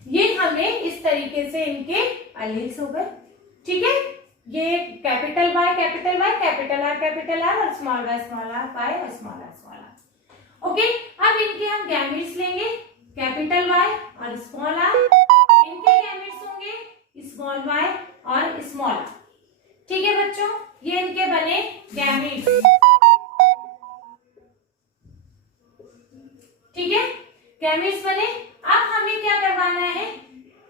ये हमें इस तरीके से इनके एलील्स हो गए, ठीक है। ये capital Y capital Y, capital R और स्मॉल वाई बाय और स्मॉल आर। ओके, अब इनके हम गैमेट्स लेंगे, कैपिटल वाई और स्मॉल आर। इनके गैमेट्स होंगे स्मॉल वाई और स्मॉल आर। ठीक है बच्चों, ये इनके बने गैमेट्स। ठीक है, गैमेट्स बने। अब हमें क्या करवाना है,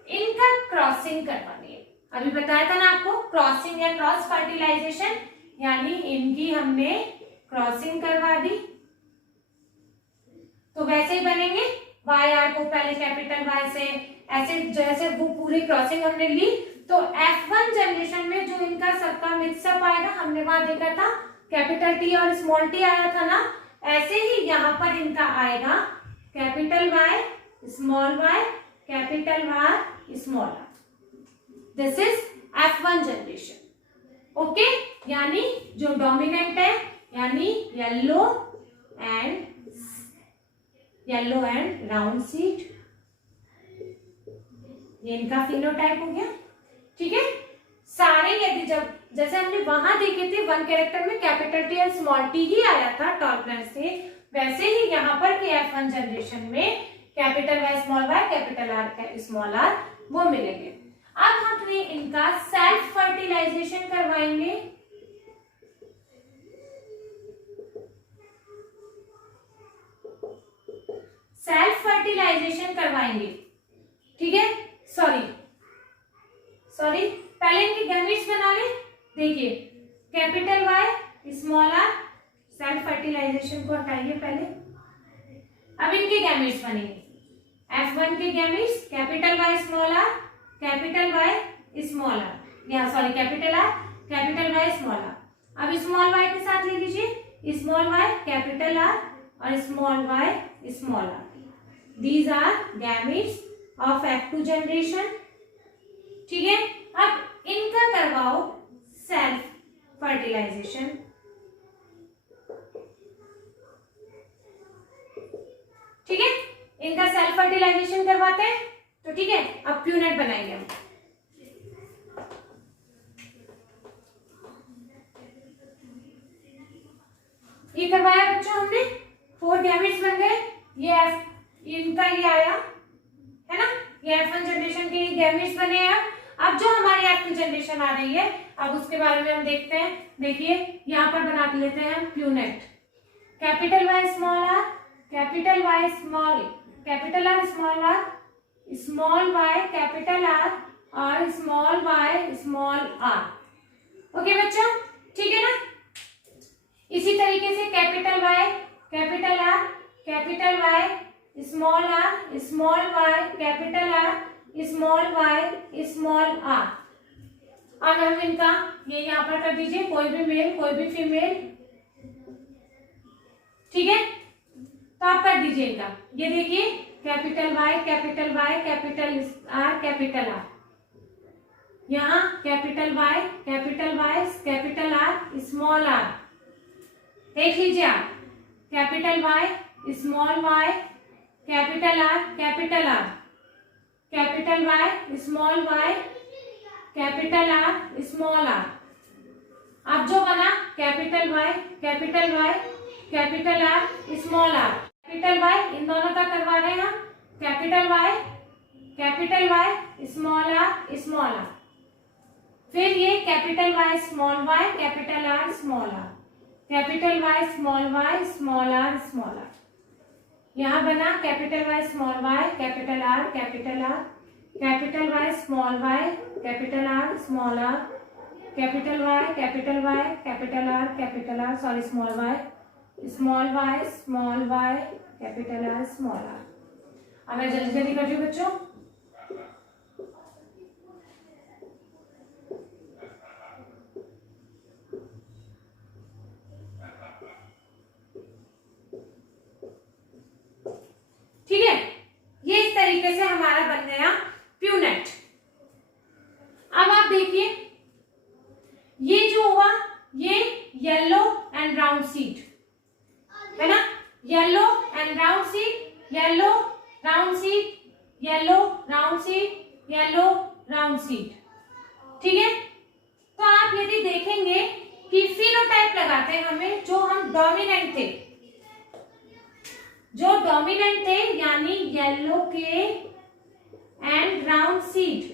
इनका क्रॉसिंग करवानी है। अभी बताया था ना आपको, क्रॉसिंग या क्रॉस फर्टिलाइजेशन, यानी इनकी हमने क्रॉसिंग करवा दी तो वैसे ही बनेंगे। वाई आर को पहले कैपिटल वाई से ऐसे जैसे वो पूरी क्रॉसिंग हमने ली, तो F1 जनरेशन में जो इनका सबका मिक्सअप आएगा, हमने वहां देखा था कैपिटल टी और स्मॉल टी आया था ना, ऐसे ही यहाँ पर इनका आएगा capital Y small Y, capital Y small R. This is F1 generation. Okay, यानी जो डोमिनेंट है, यानी येलो एंड राउंड सीड, ये इनका फिनोटाइप हो गया। ठीक है, सारे यदि जब जैसे हमने वहां देखे थे वन कैरेक्टर में कैपिटल टी और स्मॉल टी ही आया था टॉल प्लांट से, वैसे ही यहाँ पर के F1 जनरेशन में capital Y capital R small R वो मिलेंगे। अब हमने इनका सेल्फ फर्टिलाइजेशन करवाएंगे। सेल्फ फर्टिलाइजेशन करवाएंगे। ठीक है, सॉरी पहले इनके गैमेट्स बना ले। देखिए capital Y small R, self fertilization को हटाइए पहले। अब इनके गैमेट्स बनेंगे। F1 के gametes capital Y small R, capital Y small R, यहाँ sorry capital Y small R. अब स्मॉल वाई के साथ ले लीजिए स्मॉल वाई कैपिटल आर और small Y small R. These are gametes of F2 generation. ठीक है, अब इनका करवाओ सेल्फ फर्टिलाइजेशन। ठीक है, इनका सेल्फ फर्टिलाइजेशन करवाते हैं। तो ठीक है, अब प्यूनेट बनाएंगे हम। ये करवाया बच्चों हमने, 4 गैमेट्स बन गए। ये इनका ये आया है ना, ये F1 जनरेशन के गैमेट्स बने हैं। अब जो हमारी F2 जनरेशन आ रही है, अब उसके बारे में हम देखते हैं। देखिए यहाँ पर बना लेते हैं Punnett. Capital Y small R, capital Y small, capital R small R, small Y capital R और small Y small R. Okay बच्चों, ठीक है ना। इसी तरीके से capital Y capital R, capital Y small R, small Y capital R, small Y small R. अब हम इनका ये यहाँ पर कर दीजिए, कोई भी मेल कोई भी फीमेल। ठीक है, तो आप कर दीजिए इनका। ये देखिए capital Y capital R capital R, यहाँ capital Y capital R small R. देख लीजिए आप, capital Y small Y capital R capital R, capital Y small Y capital R small R. अब जो बना capital Y capital R small R, capital Y इन दोनों का करवा रहे हैं हम। कैपिटल वाई स्मॉल आर, फिर ये capital Y small Y capital R small R, capital Y small R small R. यहाँ बना capital Y small Y capital R, capital Y small Y capital R small R, capital Y capital R sorry small Y capital R small R. अब मैं जल्दी जल्दी कर रही हूँ बच्चों। ठीक है, ये इस तरीके से हमारा बन गया प्यूनेट। अब आप देखिए ये जो हुआ ये येलो एंड राउंड सीड है ना, yellow and round seed, yellow round seed, yellow round seed, yellow round seed. ठीक है, तो आप आप यदि देखेंगे कि फिनोटाइप लगाते हैं हमें, जो हम डोमिनेंट थे, यानी येलो के एंड राउंड सीड।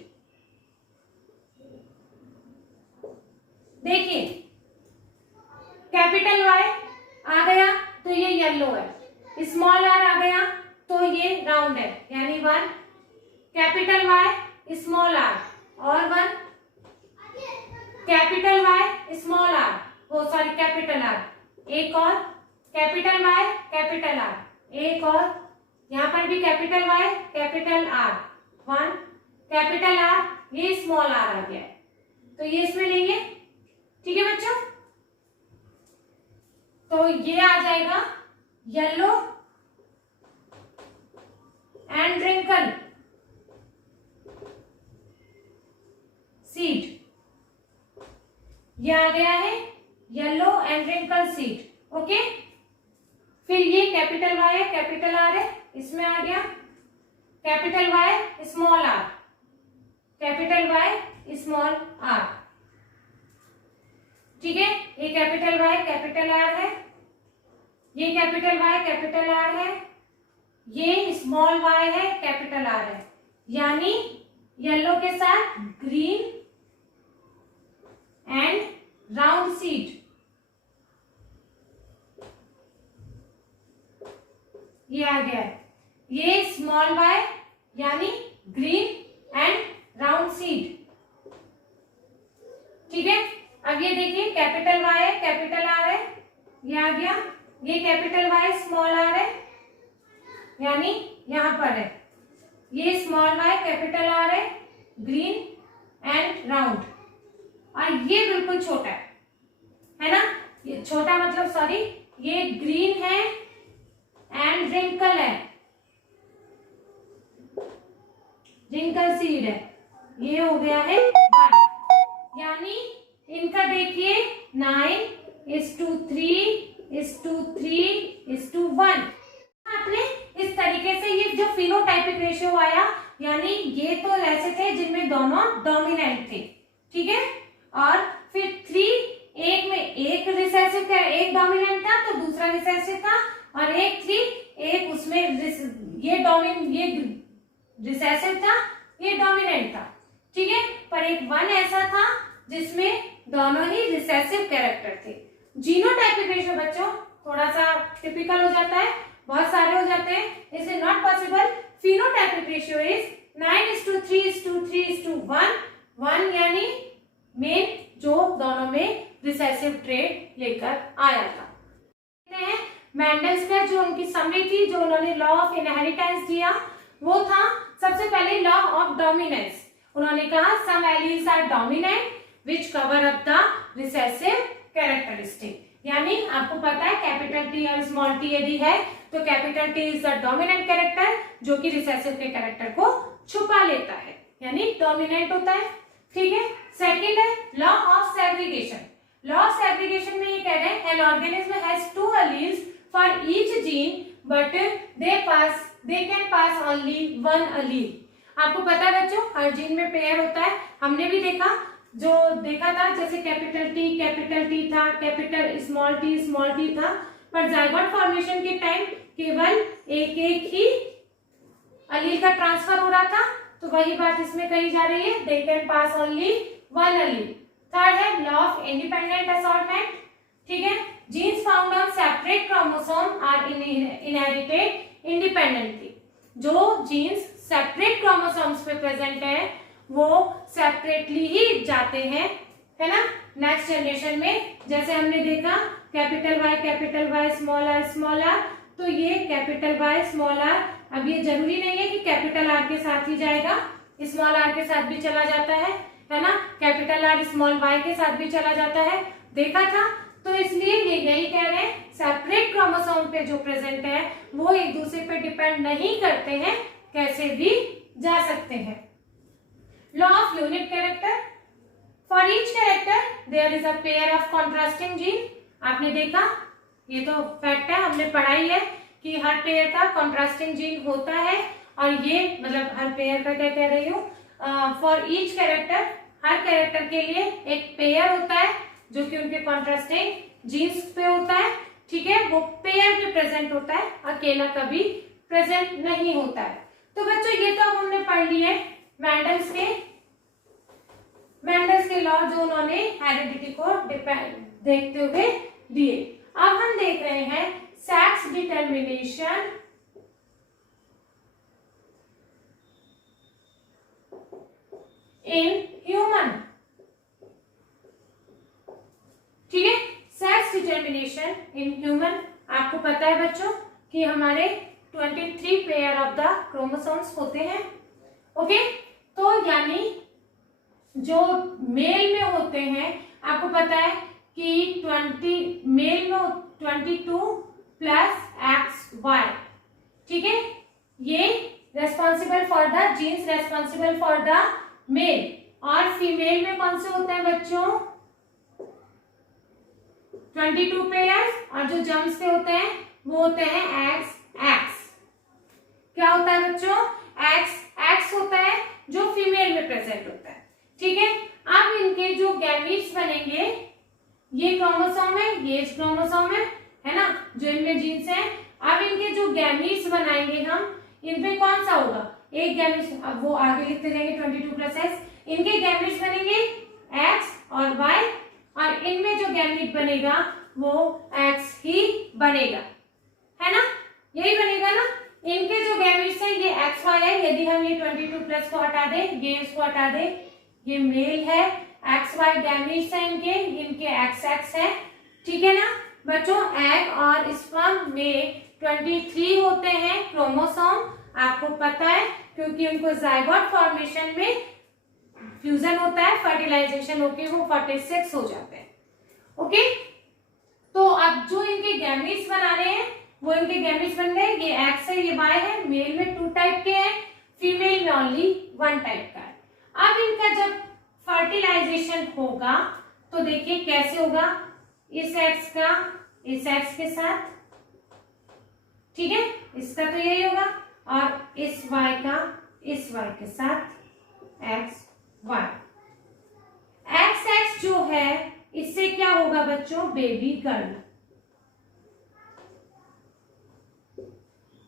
देखिए कैपिटल वाई आ गया तो ये येलो है, स्मॉल आर आ गया तो ये राउंड है, यानी 1, कैपिटल वाई स्मॉल आर और 1, कैपिटल वाई स्मॉल आर, वो सॉरी कैपिटल आर, एक और कैपिटल वाई कैपिटल आर, एक और यहाँ पर भी capital Y capital R, 1 capital R, ये स्मॉल आर आ गया, तो ये इसमें लेंगे। ठीक है बच्चों, तो ये आ जाएगा येलो एंड रिंकल सीड, ये आ गया है yellow and wrinkle seed. Okay, फिर ये कैपिटल वाई है कैपिटल आर है, इसमें आ गया capital Y small R, capital Y small R. ठीक है, ये कैपिटल वाई कैपिटल आर है, ये कैपिटल वाई कैपिटल आर है, ये स्मॉल वाई है कैपिटल आर है, यानी येलो के साथ ग्रीन एंड राउंड सीड, ये आ गया है, ये स्मॉल वाई यानी ग्रीन एंड राउंड सीड। ठीक है, अब ये देखिए कैपिटल वाई है कैपिटल आर है, ये आ गया, ये कैपिटल वाई स्मॉल आर है, यानी यहां पर है, ये स्मॉल वाई कैपिटल आर है, ग्रीन एंड राउंड, और ये बिल्कुल छोटा है ना, ये छोटा मतलब सॉरी, ये ग्रीन है एंड रिंकल है, रिंकल सीड है, ये हो गया है 1, यानी इनका देखिए 9:3:3:1। आपने इस तरीके से ये जो फिनोटाइपिक रेशियो आया, यानी ये तो ऐसे थे जिनमें दोनों डोमिनेंट थे। ठीक है, और फिर 3 एक में एक रिसेसिव था, एक डोमिनेंट था तो दूसरा रिसेसिव था, और एक 3 एक उसमें ये रिसेसिव था ये डोमिनेंट था। ठीक है, पर एक 1 ऐसा था जिसमें दोनों ही रिसेसिव कैरेक्टर थे। जीनोटाइपिक रेशियो बच्चों थोड़ा सा टिपिकल हो जाता है, बहुत सारे हो जाते हैं, इसलिए not possible. Phenotypic ratio is 9:3:3:1, 1 यानी मेन जो दोनों में रिसेसिव ट्रेट लेकर आया था। मेंडल्स का जो उनकी समरी थी, जो उन्होंने लॉ ऑफ इनहेरिटेंस दिया, वो था सबसे पहले लॉ ऑफ डोमिनेंस। उन्होंने कहा some alleles are dominant which cover up the recessive characteristic, यानी आपको पता है कैपिटल टी और स्मॉल टी यदि है तो capital T is the dominant character जो कि रिसेसिव के कैरेक्टर को छुपा लेता है, यानी डोमिनेंट होता है। ठीक है, सेकंड है law of segregation. Law of segregation में ये कह रहे हैं an organism has 2 alleles for each gene but they can pass only 1 allele। आपको पता है बच्चों हर जीन में पेयर होता है, हमने भी देखा था जैसे कैपिटल टी था, कैपिटल स्मॉल टी था, पर जाइगोट फॉर्मेशन के टाइम केवल एक ही अलील का ट्रांसफर हो रहा था, तो वही बात इसमें कही जा रही है, they can pass only 1 allele। Third है लॉ ऑफ इंडिपेंडेंट असॉर्टमेंट। ठीक है, genes found on separate chromosome are inherited independently. जो जीन्स सेपरेट क्रोमोसोम्स पे प्रेजेंट है वो सेपरेटली ही जाते हैं, है ना, नेक्स्ट जनरेशन में। जैसे हमने देखा कैपिटल वाई स्मॉल आर, तो ये कैपिटल वाई स्मॉल आर, अब ये जरूरी नहीं है कि कैपिटल आर के साथ ही जाएगा, स्मॉल आर के साथ भी चला जाता है ना, कैपिटल आर स्मॉल वाई के साथ भी चला जाता है, देखा था। तो इसलिए ये यही कह रहे हैं सेपरेट क्रोमोसोम पे जो प्रेजेंट है वो एक दूसरे पे डिपेंड नहीं करते हैं, कैसे भी जा सकते हैं। Law of unit character, for each character there is a pair of contrasting gene. आपने देखा, ये तो फैक्ट है, हमने पढ़ाई है कि हर पेयर का कॉन्ट्रास्टिंग जीन होता है, और ये मतलब हर पेयर का क्या कह रही हूँ, for each character her character के लिए एक पेयर होता है जो कि उनके कॉन्ट्रास्टिंग जीन्स पे होता है, ठीक है, वो पेयर में प्रेजेंट होता है, अकेला कभी प्रेजेंट नहीं होता है। तो बच्चों ये तो अब हमने पढ़ लिए मेंडल्स के लॉ जो उन्होंने हेरिडिटी को देखते हुए दिए। अब हम देख रहे हैं सेक्स डिटर्मिनेशन इन ह्यूमन, ठीक है, सेक्स डिटर्मिनेशन इन ह्यूमन। आपको पता है बच्चों कि हमारे 23 पेयर ऑफ द क्रोमोसोम्स होते हैं, ओके। तो यानी जो मेल में होते हैं, आपको पता है कि 20 मेल में 22 प्लस XY, ठीक है, ये responsible for the genes, responsible for the male. और फीमेल में कौन से होते हैं बच्चों? 22 पेयर्स, और जो जम्स के होते हैं वो होते हैं XX। क्या होता है बच्चों? X होता है जो फीमेल में प्रेजेंट होता है, ठीक है। अब इनके जो गैमीट्स बनेंगे, ये क्रोमोसोम है, ये क्रोमोसोम है ना, जो इनमें जीन्स है। अब इनके जो गैमीट्स बनाएंगे हम, इनपे कौन सा होगा? एक गैमीट्स, अब वो आगे लिखते जाएंगे 22 प्लस X। इनके गैमीट्स बनेंगे X और Y, और इनमें जो गैमीट बनेगा वो X ही बनेगा, है ना, यही बनेगा ना। इनके जो गैमीट्स है ये XY है। यदि हम ये 22 प्लस को हटा दें, ये इसको हटा दें, ये मेल है, XY गैमीट्स है इनके XX है, ठीक है ना बच्चों। एग और स्पर्म में 23 होते हैं क्रोमोसोम, आपको पता है, क्योंकि उनको जाइगोट फॉर्मेशन में फ्यूजन होता है, फर्टिलाइजेशन होके वो 46 हो जाते हैं, ओके। तो अब जो इनके गैमीट्स बना रहे हैं वो इनके गैमीट्स बन गए, ये X है, ये Y है। मेल में 2 टाइप के हैं, फीमेल में ओनली 1 टाइप का है। अब इनका जब फर्टिलाइजेशन होगा तो देखिए कैसे होगा, इस X का इस X के साथ, ठीक है, इसका तो यही होगा, और इस Y का इस Y के साथ XY। XX जो है इससे क्या होगा बच्चों? Baby girl.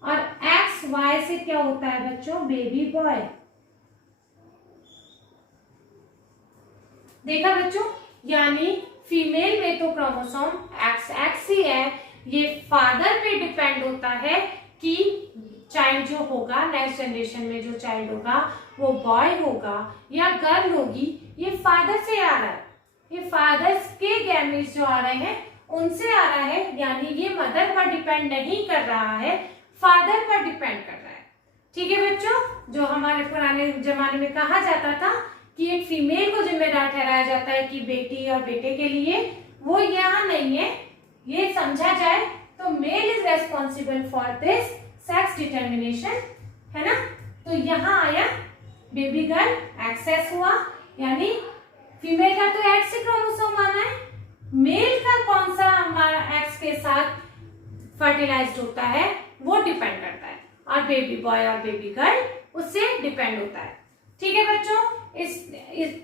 और XY से क्या होता है बच्चों? Baby boy. देखा बच्चों, यानी फीमेल में तो क्रोमोसोम XX ही है, ये फादर पे डिपेंड होता है कि चाइल्ड जो होगा, नेक्स्ट जनरेशन में जो चाइल्ड होगा वो बॉय होगा या गर्ल होगी, ये फादर से आ रहा है, ये फादर्स के गैमीट्स जो आ रहे हैं उनसे आ रहा है। यानी ये मदर पर डिपेंड नहीं कर रहा है, फादर पर डिपेंड कर रहा है, ठीक है बच्चों। जो हमारे पुराने जमाने में कहा जाता था कि एक फीमेल को जिम्मेदार ठहराया जाता है कि बेटी और बेटे के लिए, वो यहाँ नहीं है। ये समझा जाए तो male is responsible for this sex determination, है ना। तो यहाँ आया बेबी गर्ल, एक्सेस हुआ, यानी फीमेल का तो एक्स क्रोमोसोम आना है, मेल का कौन सा हमारा एक्स के साथ फर्टिलाइज्ड होता है वो डिपेंड करता है, और बेबी बॉय और बेबी गर्ल उससे डिपेंड होता है, ठीक है बच्चों।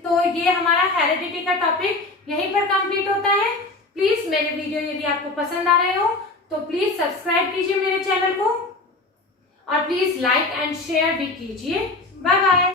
तो ये हमारा हेरिडिटी का टॉपिक यहीं पर कंप्लीट होता है। प्लीज मेरे वीडियो यदि आपको पसंद आ रहे हो तो प्लीज सब्सक्राइब कीजिए मेरे चैनल को, और प्लीज लाइक एंड शेयर भी कीजिए। Bye bye.